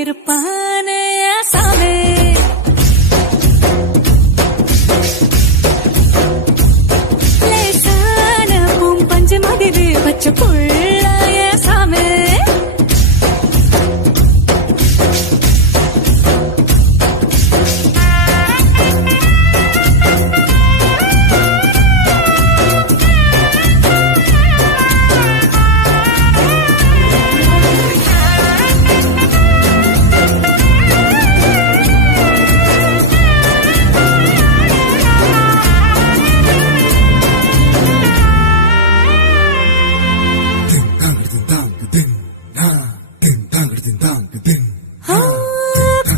இருப்பானே சாமி. லேசான பூம் பஞ்சு மாதிரி பச்சை புள்ளாய சாமி.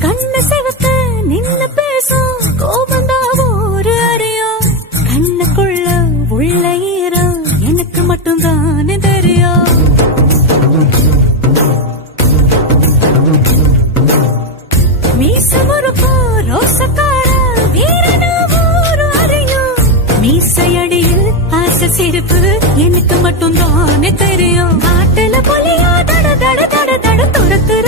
கண்ண சிவக்க நின்னு பேசும் கோபந்தா ஒரு அறியும். கண்ணுக்குள்ள உள்ள ஈரம் எனக்கு மட்டும் தானே தெரியும். மீச முறுப்போ ரோசக்கார வீரனா ஒரு அறியும். மீசையடியில் ஆசை சிரிப்பு எனக்கு மட்டும் தானே தெரியும். ஆட்டுல புலியா தட தட தட தட துரத்துற